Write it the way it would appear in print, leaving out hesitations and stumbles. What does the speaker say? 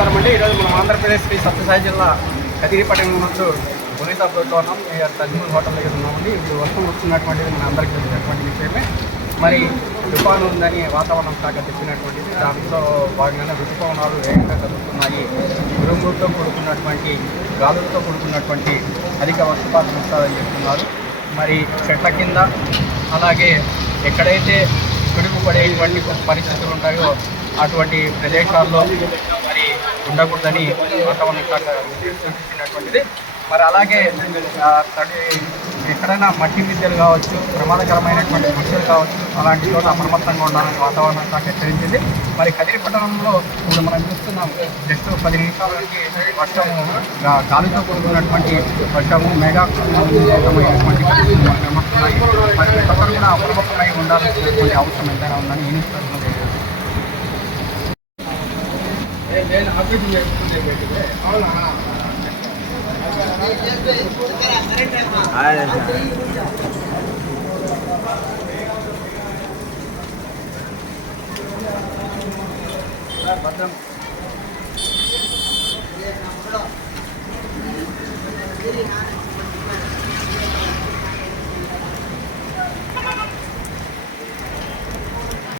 నమస్కారం అండి. ఈరోజు మనం ఆంధ్రప్రదేశ్ శ్రీ సత్యసాయి జిల్లా కదిరి పట్టణం నుండి బొనితాపూర్లో ఉన్నాం. తజ్మూల్ హోటల్ దగ్గర ఉన్నామండి. ఇప్పుడు వర్షం వస్తున్నటువంటిది మన అందరికీ తెలిసినటువంటి విషయమే. మరి తుఫాను ఉందని వాతావరణ శాఖ చెప్పినటువంటిది. దాంట్లో భాగంగానే ఋతుపవనాలు వేగంగా కదులుతున్నాయి. ఉరుములతో కూడుకున్నటువంటి గాలులతో కూడుకున్నటువంటి అధిక వర్షపాతం వస్తుందని చెప్తున్నారు. మరి చెట్ల కింద అలాగే ఎక్కడైతే పిడుగు పడేటువంటి పరిస్థితులు ఉంటాయో అటువంటి ప్రదేశాల్లో మరి ఉండకూడదని వాతావరణ శాఖ సూచించినటువంటిది. మరి అలాగే ఎక్కడైనా మట్టి విద్యలు కావచ్చు, ప్రమాదకరమైనటువంటి గుర్తులు కావచ్చు, అలాంటి చోట అప్రమత్తంగా ఉండాలని వాతావరణ శాఖ హెచ్చరించింది. మరి కదిరి పట్టణంలో ఇప్పుడు మనం చూస్తున్నాం, జస్ట్ 10 నిమిషాల నుంచి వర్షము, గాలితో కూడుకున్నటువంటి వర్షము, మేఘాక్షమైనటువంటి పరిస్థితులు మనకు కనబడుతున్నాయి. మరి ప్రతి కూడా అప్రమత్తమై ఉండాల్సినటువంటి అవసరం ఎంతైనా ఉందని ఈ న్యూస్ నేను ఆఫీస్ చేసుకుంటే అవునా భద్రం